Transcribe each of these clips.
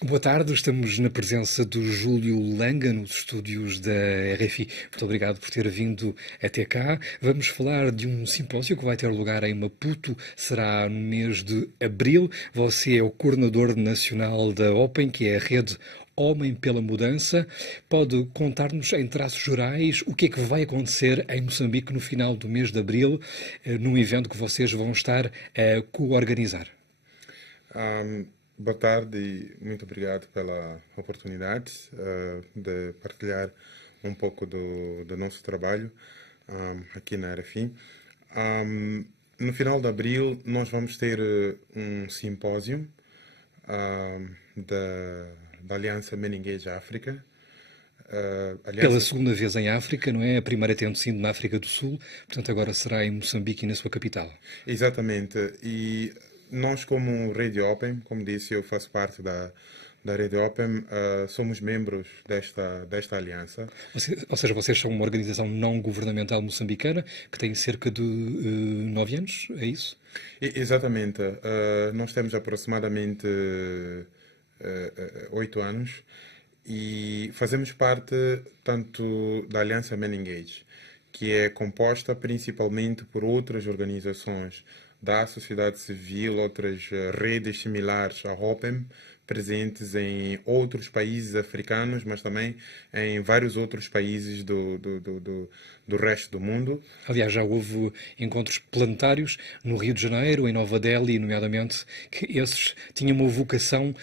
Boa tarde, estamos na presença do Júlio Langa, nos estúdios da RFI. Muito obrigado por ter vindo até cá. Vamos falar de um simpósio que vai ter lugar em Maputo, será no mês de abril. Você é o coordenador nacional da OPEN, que é a rede Homem pela Mudança. Pode contar-nos, em traços gerais, o que é que vai acontecer em Moçambique no final do mês de abril, num evento que vocês vão estar a co-organizar? Boa tarde e muito obrigado pela oportunidade de partilhar um pouco do nosso trabalho aqui na RFI. No final de abril, nós vamos ter um simpósio da Aliança Men Engage África. Pela segunda vez em África, não é? A primeira tendo sido na África do Sul, portanto agora será em Moçambique e na sua capital. Exatamente. E nós, como Rede Open, como disse, eu faço parte da Rede Open, somos membros desta aliança. Ou seja, vocês são uma organização não governamental moçambicana que tem cerca de 9 anos, é isso? Exatamente. Nós temos aproximadamente 8 anos e fazemos parte tanto da Aliança Men Engage, que é composta principalmente por outras organizações da sociedade civil, outras redes similares à OPEM, presentes em outros países africanos, mas também em vários outros países do resto do mundo. Aliás, já houve encontros planetários no Rio de Janeiro, em Nova Delhi, nomeadamente, que esses tinham uma vocação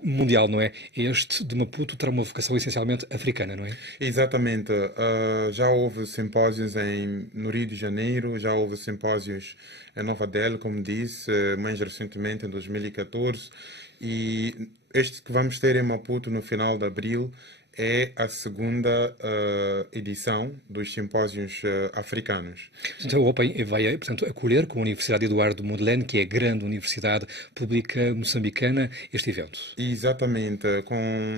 mundial, não é? Este de Maputo terá uma vocação essencialmente africana, não é? Exatamente. Já houve simpósios no Rio de Janeiro, já houve simpósios em Nova Delhi, como disse, mais recentemente, em 2014. E este que vamos ter em Maputo no final de abril é a segunda edição dos simpósios africanos. Portanto, a OPEN vai, portanto, acolher com a Universidade Eduardo Mondlane, que é a grande universidade pública moçambicana, este evento. Exatamente,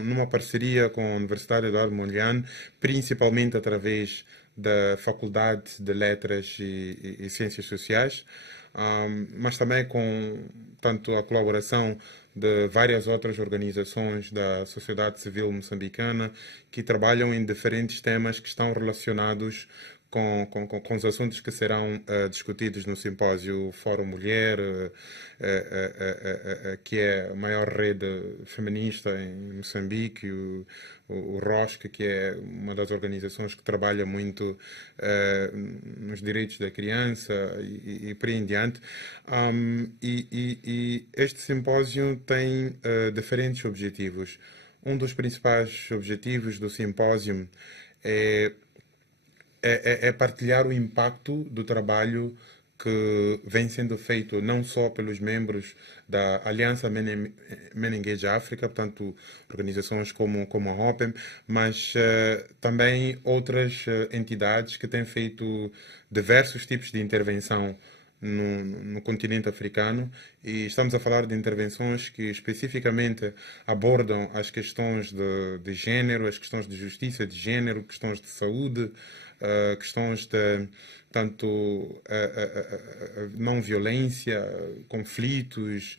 numa parceria com a Universidade Eduardo Mondlane, principalmente através da Faculdade de Letras e Ciências Sociais, mas também com tanto a colaboração de várias outras organizações da sociedade civil moçambicana que trabalham em diferentes temas que estão relacionados com os assuntos que serão discutidos no simpósio Fórum Mulher, que é a maior rede feminista em Moçambique, o ROSC, que é uma das organizações que trabalha muito nos direitos da criança e por aí em diante. E este simpósio tem diferentes objetivos. Um dos principais objetivos do simpósio é partilhar o impacto do trabalho que vem sendo feito não só pelos membros da Aliança Men Engage África, portanto, organizações como a OPEM, mas também outras entidades que têm feito diversos tipos de intervenção no continente africano, e estamos a falar de intervenções que especificamente abordam as questões de género, as questões de justiça de género, questões de saúde, questões de tanto não violência, conflitos,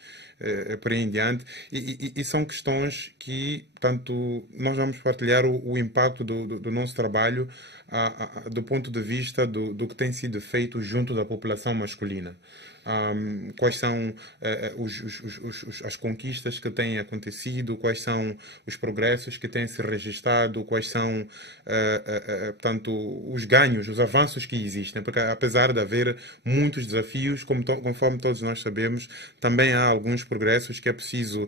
por aí em diante, e são questões que, tanto nós vamos partilhar o impacto do nosso trabalho do ponto de vista do que tem sido feito junto da população masculina. Quais são as conquistas que têm acontecido, quais são os progressos que têm se registrado, quais são portanto, os ganhos, os avanços que existem, porque apesar de haver muitos desafios, conforme todos nós sabemos, também há alguns progressos que é preciso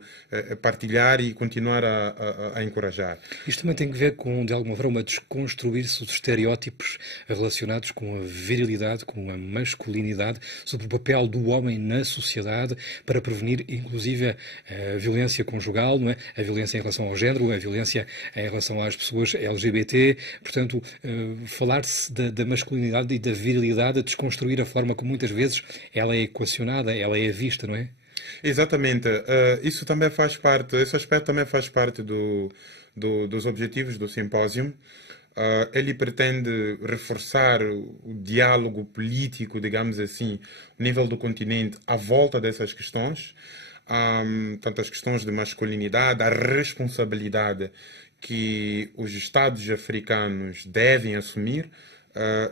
partilhar e continuar a encorajar. Isto também tem a ver com, de alguma forma, desconstruir-se os estereótipos relacionados com a virilidade, com a masculinidade, sobre o papel do homem na sociedade para prevenir, inclusive, a violência conjugal, não é? A violência em relação ao género, a violência em relação às pessoas LGBT. Portanto, falar-se da masculinidade e da virilidade, desconstruir a forma como muitas vezes ela é equacionada, ela é vista, não é? Exatamente. Isso também faz parte, esse aspecto também faz parte dos objetivos do simpósio. Ele pretende reforçar o diálogo político, digamos assim, no nível do continente, à volta dessas questões. tantas questões de masculinidade, a responsabilidade que os Estados africanos devem assumir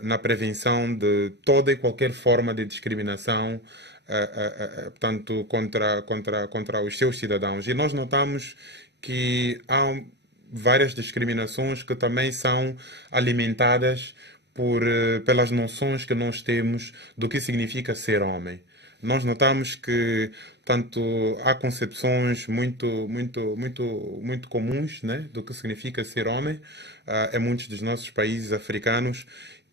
na prevenção de toda e qualquer forma de discriminação, portanto, contra os seus cidadãos. E nós notamos que há várias discriminações que também são alimentadas pelas noções que nós temos do que significa ser homem. Nós notamos que, tanto há concepções muito comuns, né, do que significa ser homem em muitos dos nossos países africanos,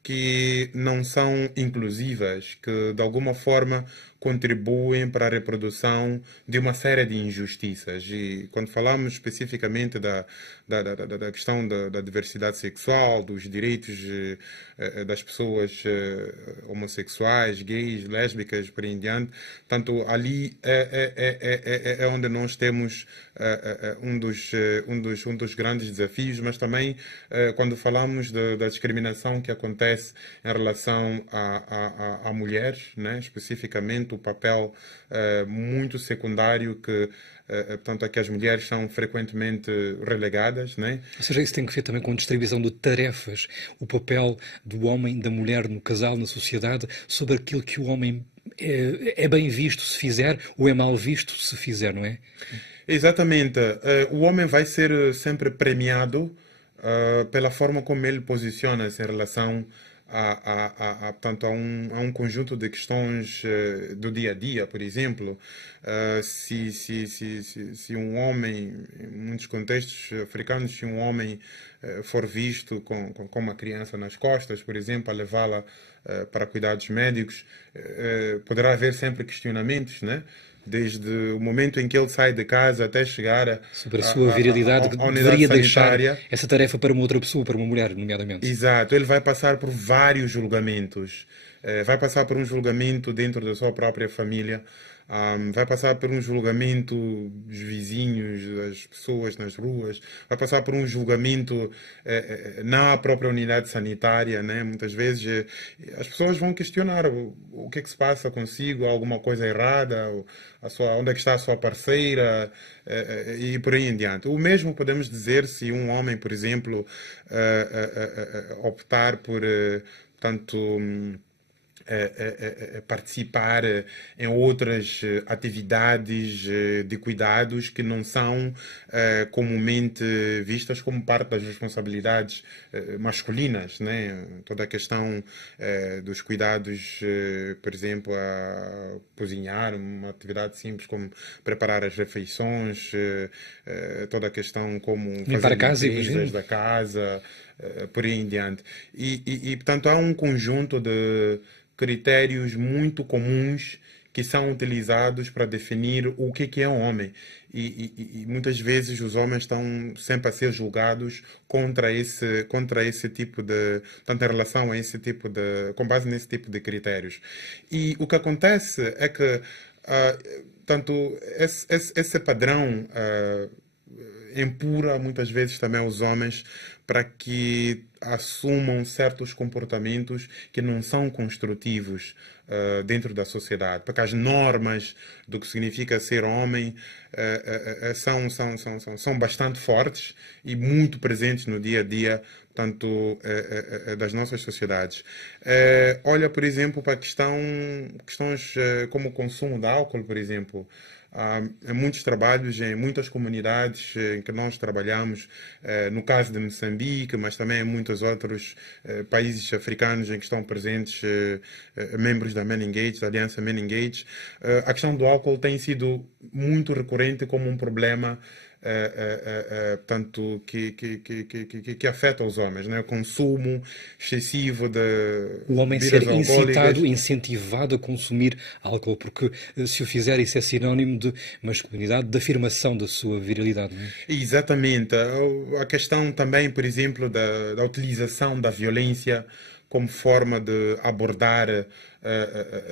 que não são inclusivas, que de alguma forma contribuem para a reprodução de uma série de injustiças. E quando falamos especificamente da questão da diversidade sexual, dos direitos das pessoas homossexuais, gays, lésbicas, por aí em diante, tanto ali é onde nós temos um dos grandes desafios, mas também quando falamos da discriminação que acontece em relação a mulheres, né, especificamente o papel muito secundário que portanto, é que as mulheres são frequentemente relegadas, né? Ou seja, isso tem que ver também com a distribuição de tarefas, o papel do homem, da mulher no casal, na sociedade, sobre aquilo que o homem é bem visto se fizer ou é mal visto se fizer, não é? Exatamente. O homem vai ser sempre premiado pela forma como ele posiciona-se em relação portanto, a um conjunto de questões do dia a dia, por exemplo. Se um homem, em muitos contextos africanos, se um homem for visto com uma criança nas costas, por exemplo, a levá-la para cuidados médicos, poderá haver sempre questionamentos, né? Desde o momento em que ele sai de casa até chegar sobre a sua virilidade, que deveria deixar essa tarefa para uma outra pessoa, para uma mulher, nomeadamente. Exato, ele vai passar por vários julgamentos. Vai passar por um julgamento dentro da sua própria família, vai passar por um julgamento dos vizinhos, das pessoas nas ruas, vai passar por um julgamento na própria unidade sanitária, né? Muitas vezes as pessoas vão questionar o que é que se passa consigo, há alguma coisa errada, onde é que está a sua parceira, e por aí em diante. O mesmo podemos dizer se um homem, por exemplo, optar por, portanto, participar em outras atividades de cuidados que não são comumente vistas como parte das responsabilidades masculinas, né? Toda a questão dos cuidados, por exemplo, a cozinhar, uma atividade simples como preparar as refeições, toda a questão como fazer limpezas da casa, por aí em diante. E, portanto, há um conjunto de critérios muito comuns que são utilizados para definir o que é um homem. E muitas vezes os homens estão sempre a ser julgados contra esse tipo de... Portanto, em relação a esse tipo de... com base nesse tipo de critérios. E o que acontece é que, tanto esse padrão empurra muitas vezes também os homens para que assumam certos comportamentos que não são construtivos dentro da sociedade, porque as normas do que significa ser homem são bastante fortes e muito presentes no dia a dia, tanto das nossas sociedades. Olha, por exemplo, para questões como o consumo de álcool, por exemplo. Há muitos trabalhos em muitas comunidades em que nós trabalhamos, no caso de Moçambique, mas também em muitos outros países africanos em que estão presentes membros da Men Engage, da Aliança Men Engage. A questão do álcool tem sido muito recorrente como um problema portanto, que afeta os homens, né? O consumo excessivo de o homem ser incitado, incentivado a consumir álcool, porque se o fizer isso é sinónimo de masculinidade, de afirmação da sua virilidade, não é? Exatamente. A questão também, por exemplo, da utilização da violência como forma de abordar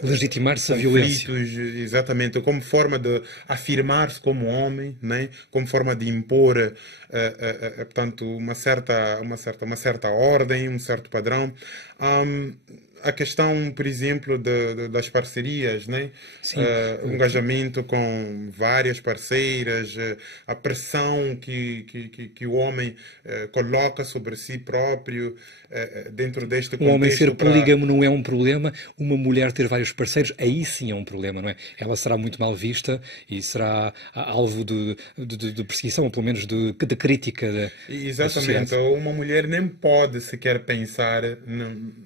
Legitimar-se a violência. conflitos, exatamente, como forma de afirmar-se como homem, né? Como forma de impor, portanto, uma certa ordem, um certo padrão. A questão, por exemplo, das parcerias, né? Sim. O engajamento com várias parceiras, a pressão que o homem coloca sobre si próprio dentro deste Um homem ser contexto para... polígamo não é um problema, uma mulher ter vários parceiros, aí sim é um problema, não é? Ela será muito mal vista e será alvo de perseguição, ou pelo menos de crítica da Exatamente. sociedade. Uma mulher nem pode sequer pensar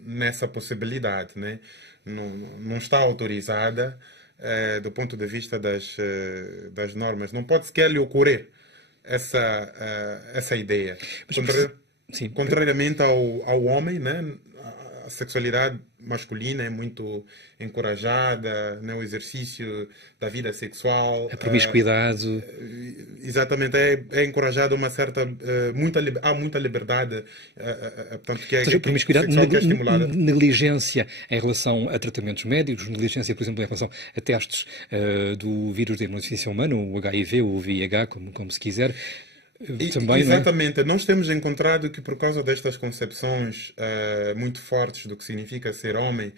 nessa possibilidade, né? Não está autorizada do ponto de vista das normas. Não pode sequer lhe ocorrer essa ideia. Mas, sim. Contrariamente ao homem, né? A sexualidade masculina é muito encorajada, né? O exercício da vida sexual. A promiscuidade. Exatamente, é encorajado uma certa. Há muita liberdade, portanto, Ou seja, promiscuidade, sexual que é estimulada. negligência em relação a tratamentos médicos, negligência, por exemplo, em relação a testes do vírus da imunização humana, o HIV, o VIH, como se quiser. Também, exatamente. Nós temos encontrado que por causa destas concepções muito fortes do que significa ser homem,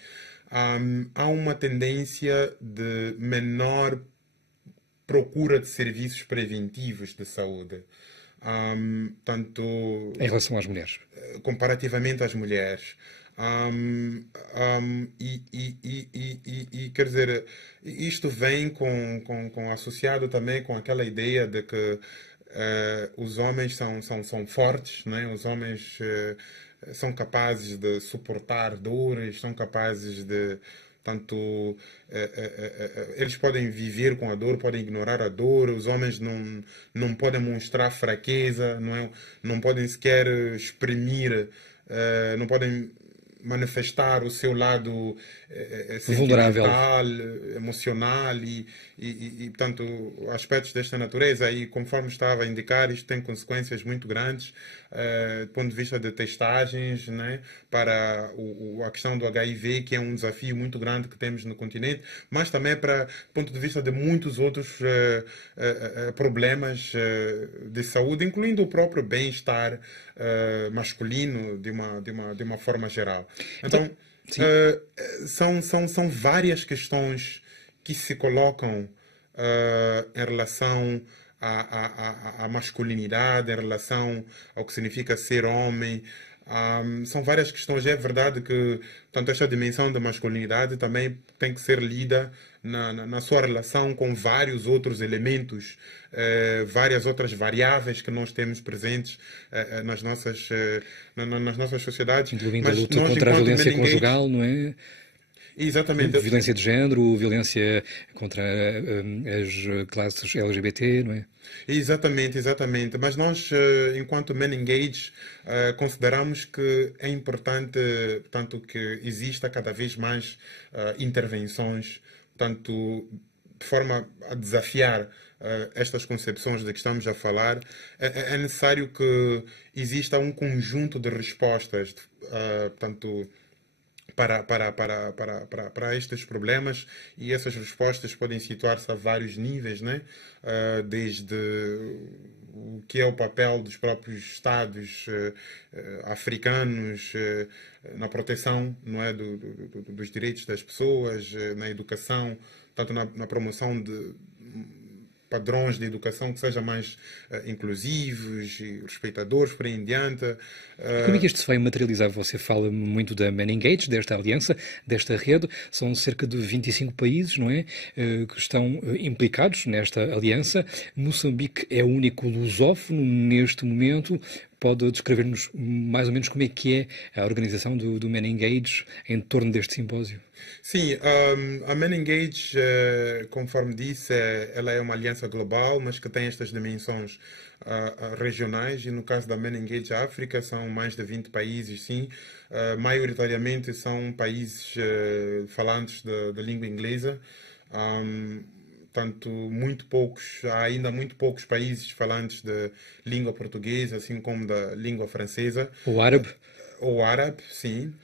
há uma tendência de menor procura de serviços preventivos de saúde. Tanto em relação às mulheres. Comparativamente às mulheres. Quer dizer, isto vem associado também com aquela ideia de que os homens são fortes, né? Os homens são capazes de suportar dores, são capazes de, tanto eles podem viver com a dor, podem ignorar a dor. Os homens não podem mostrar fraqueza, não podem sequer exprimir, não podem manifestar o seu lado sentimental, emocional portanto, aspectos desta natureza. E conforme estava a indicar, isto tem consequências muito grandes do ponto de vista de testagens, né, para a questão do HIV, que é um desafio muito grande que temos no continente, mas também do ponto de vista de muitos outros problemas de saúde, incluindo o próprio bem-estar masculino de uma forma geral. Então, são várias questões que se colocam em relação à masculinidade, em relação ao que significa ser homem. São várias questões. É verdade que tanto esta dimensão da masculinidade também tem que ser lida na sua relação com vários outros elementos, várias outras variáveis que nós temos presentes nas nossas sociedades. Incluindo a luta contra a violência conjugal, não é? Exatamente. Violência de género, violência contra as classes LGBT, não é? Exatamente. Mas nós, enquanto Men Engage, consideramos que é importante, portanto, que exista cada vez mais intervenções, portanto, de forma a desafiar estas concepções de que estamos a falar. É necessário que exista um conjunto de respostas, portanto, para estes problemas, e essas respostas podem situar-se a vários níveis, né? Desde o que é o papel dos próprios Estados africanos na proteção, não é, dos direitos das pessoas, na educação, tanto na promoção de padrões de educação que sejam mais inclusivos e respeitadores, por aí em diante. Como é que isto se vai materializar? Você fala muito da Men Engage, desta aliança, desta rede. São cerca de 25 países, não é? Que estão implicados nesta aliança. Moçambique é o único lusófono neste momento. Pode descrever-nos mais ou menos como é que é a organização do Men Engage em torno deste simpósio? Sim, a Men Engage, conforme disse, ela é uma aliança global, mas que tem estas dimensões regionais, e no caso da Men Engage África são mais de 20 países, sim. Maioritariamente são países falantes da língua inglesa. Tanto há ainda muito poucos países falantes de língua portuguesa, assim como da língua francesa. O árabe? O árabe, sim.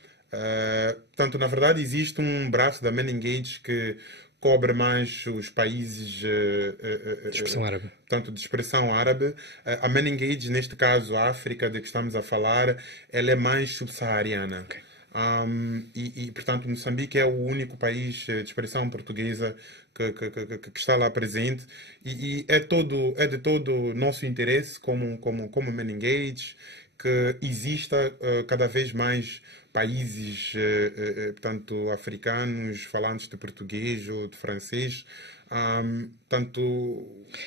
Portanto, na verdade, existe um braço da Menengage que cobre mais os países De expressão árabe. portanto, de expressão árabe. A Menengage, neste caso, a África de que estamos a falar, ela é mais subsaariana. Ok. Portanto, Moçambique é o único país de expressão portuguesa que está lá presente e é de todo nosso interesse como Menengage que exista cada vez mais países, portanto, africanos, falantes de português ou de francês, tanto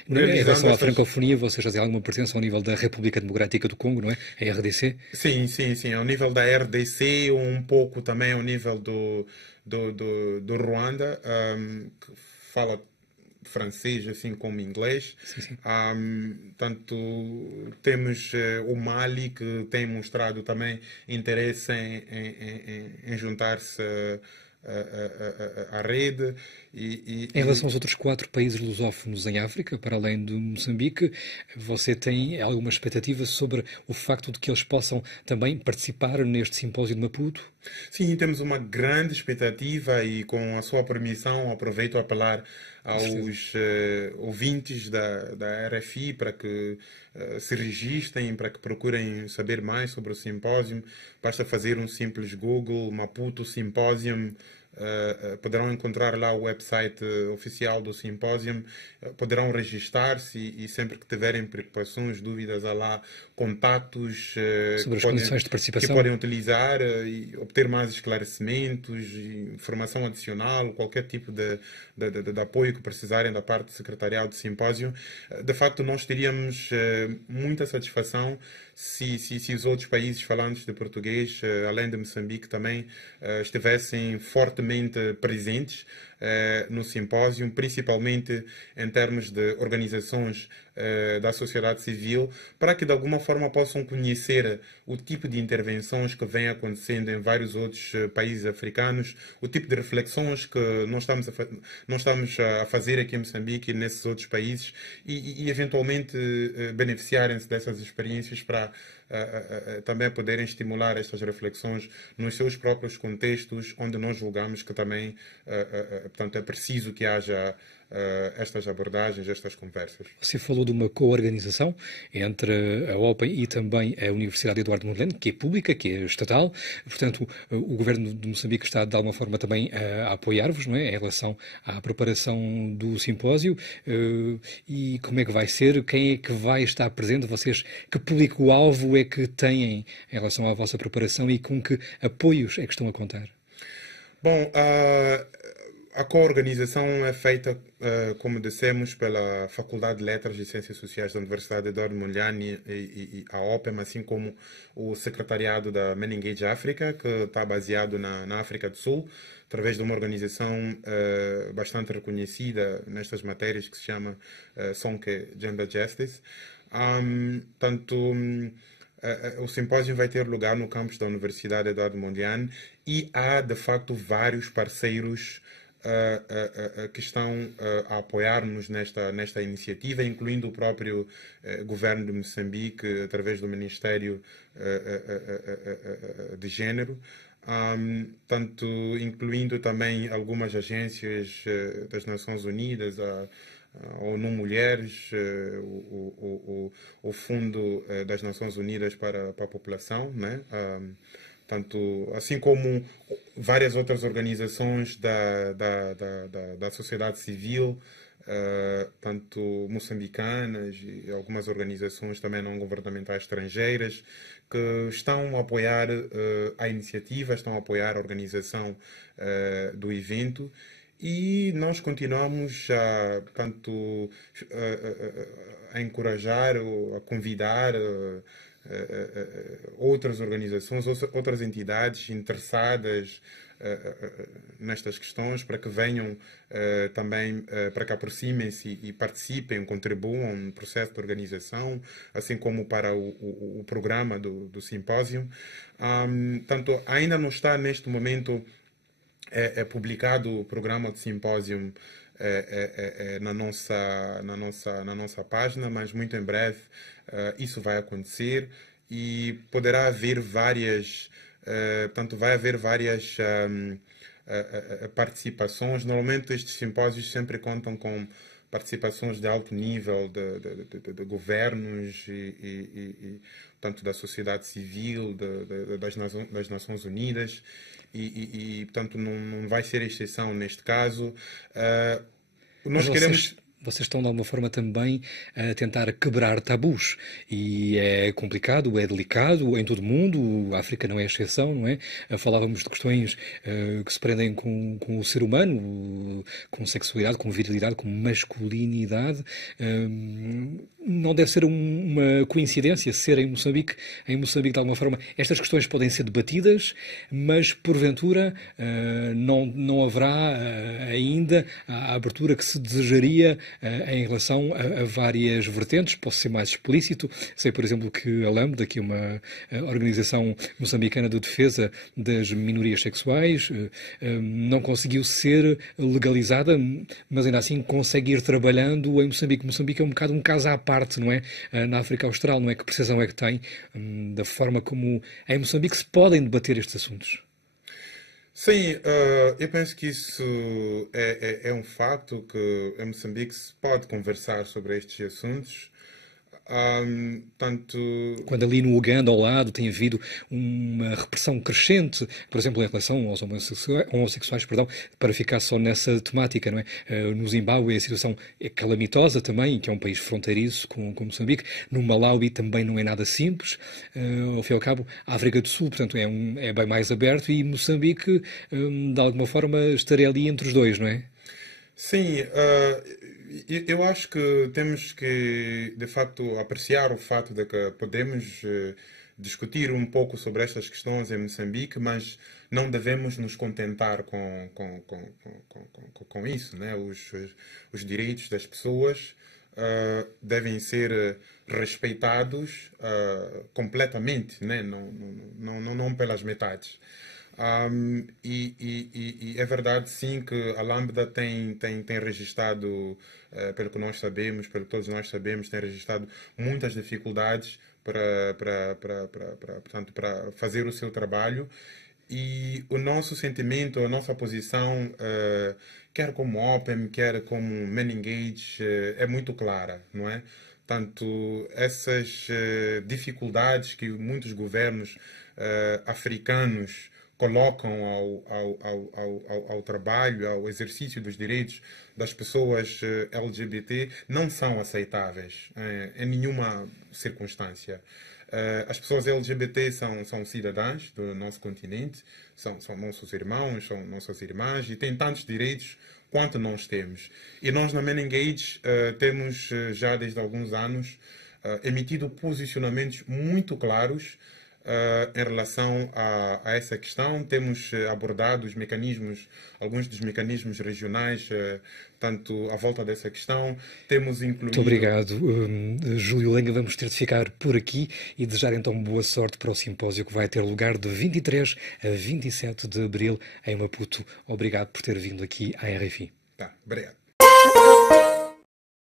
Em realizando relação à estas... francofonia, vocês fazem alguma presença ao nível da República Democrática do Congo, não é? A RDC? Sim, sim, sim. Ao nível da RDC, um pouco também ao nível do Ruanda, que fala francês assim como inglês. Sim, sim. Tanto temos o Mali, que tem mostrado também interesse em juntar-se à rede. Em relação aos outros 4 países lusófonos em África, para além de Moçambique, você tem alguma expectativa sobre o facto de que eles possam também participar neste simpósio de Maputo? Sim, temos uma grande expectativa e, com a sua permissão, aproveito a apelar aos ouvintes da RFI para que se registrem, para que procurem saber mais sobre o simpósio. Basta fazer um simples Google, Maputo Symposium. Poderão encontrar lá o website oficial do simpósio, poderão registar-se e sempre que tiverem preocupações, dúvidas, há lá contatos Sobre as condições de que participação? podem utilizar e obter mais esclarecimentos, informação adicional, qualquer tipo de apoio que precisarem da parte do secretariado do simpósio. De facto, nós teríamos muita satisfação se os outros países falantes de português, além de Moçambique, também estivessem fortemente presentes no simpósio, principalmente em termos de organizações da sociedade civil, para que de alguma forma possam conhecer o tipo de intervenções que vem acontecendo em vários outros países africanos, o tipo de reflexões que nós estamos a fazer aqui em Moçambique e nesses outros países e eventualmente beneficiarem-se dessas experiências para também poderem estimular estas reflexões nos seus próprios contextos, onde nós julgamos que também portanto, é preciso que haja estas abordagens, estas conversas. Você falou de uma co-organização entre a Open e também a Universidade Eduardo Mondlane, que é pública, que é estatal. Portanto, o governo de Moçambique está, de alguma forma, também a apoiar-vos, não é? Em relação à preparação do simpósio. E como é que vai ser? Quem é que vai estar presente? Vocês, que público-alvo é que têm em relação à vossa preparação e com que apoios é que estão a contar? Bom, a co-organização é feita, como dissemos, pela Faculdade de Letras e Ciências Sociais da Universidade Eduardo Mondlane e a OPEM, assim como o secretariado da Menengage África, que está baseado na África do Sul, através de uma organização bastante reconhecida nestas matérias que se chama Sonke Gender Justice. O simpósio vai ter lugar no campus da Universidade Eduardo Mondlane e há, de facto, vários parceiros que estão a apoiar-nos nesta iniciativa, incluindo o próprio governo de Moçambique, através do Ministério de Gênero, tanto incluindo também algumas agências das Nações Unidas, a ONU Mulheres, o Fundo das Nações Unidas para a População, né? Tanto, assim como várias outras organizações da sociedade civil, tanto moçambicanas e algumas organizações também não governamentais estrangeiras, que estão a apoiar a iniciativa, estão a apoiar a organização do evento. E nós continuamos a encorajar, a convidar outras organizações, outras entidades interessadas nestas questões para que venham também, para que aproximem-se e participem, contribuam no processo de organização, assim como para o programa do simpósio. Tanto ainda não está neste momento publicado o programa de simpósio na nossa página, mas muito em breve isso vai acontecer e poderá haver várias Portanto, vai haver várias participações. Normalmente estes simpósios sempre contam com participações de alto nível de governos portanto, da sociedade civil, das Nações Unidas, portanto, não vai ser exceção neste caso. Nós queremos... Vocês estão, de alguma forma, também a tentar quebrar tabus. E é complicado, é delicado em todo o mundo. A África não é exceção, não é? Falávamos de questões que se prendem com o ser humano, com sexualidade, com virilidade, com masculinidade. Não deve ser uma coincidência ser em Moçambique. Em Moçambique, de alguma forma, estas questões podem ser debatidas, mas, porventura, não haverá ainda a abertura que se desejaria em relação a várias vertentes. Posso ser mais explícito. Sei, por exemplo, que a LAMB, daqui uma organização moçambicana de defesa das minorias sexuais, não conseguiu ser legalizada, mas ainda assim consegue ir trabalhando em Moçambique. Moçambique é um bocado um caso à parte, não é? Na África Austral, não é? Que percepção é que tem da forma como em Moçambique se podem debater estes assuntos? Sim, eu penso que isso é um facto, que em Moçambique se pode conversar sobre estes assuntos. Tanto... Quando ali no Uganda, ao lado, tem havido uma repressão crescente, por exemplo, em relação aos homossexuais, perdão, para ficar só nessa temática, não é? No Zimbábue a situação é calamitosa também, que é um país fronteiriço com Moçambique. No Malawi também não é nada simples. Ao fim e ao cabo, a África do Sul, portanto, é bem mais aberto, e Moçambique, de alguma forma, estaria ali entre os dois, não é? Sim, eu acho que temos que, de facto, apreciar o fato de que podemos discutir um pouco sobre estas questões em Moçambique, mas não devemos nos contentar com isso, né? Os direitos das pessoas devem ser respeitados completamente, né? Não pelas metades. E é verdade, sim, que a Lambda tem registrado, pelo que nós sabemos, pelo que todos nós sabemos, tem registrado muitas dificuldades portanto, para fazer o seu trabalho. E o nosso sentimento, a nossa posição, quer como Open, quer como Men-Engage, é muito clara, não é? Portanto, essas dificuldades que muitos governos africanos colocam ao trabalho, ao exercício dos direitos das pessoas LGBT, não são aceitáveis em nenhuma circunstância. As pessoas LGBT são cidadãs do nosso continente, são nossos irmãos, são nossas irmãs, e têm tantos direitos quanto nós temos. E nós na Men-Engage temos já desde alguns anos emitido posicionamentos muito claros em relação a essa questão. Temos abordado os mecanismos, alguns dos mecanismos regionais, tanto à volta dessa questão. Temos incluído... Muito obrigado, Júlio Lenga. Vamos ter de ficar por aqui e desejar então boa sorte para o simpósio que vai ter lugar de 23 a 27 de abril em Maputo. Obrigado por ter vindo aqui à RFI. Tá, obrigado.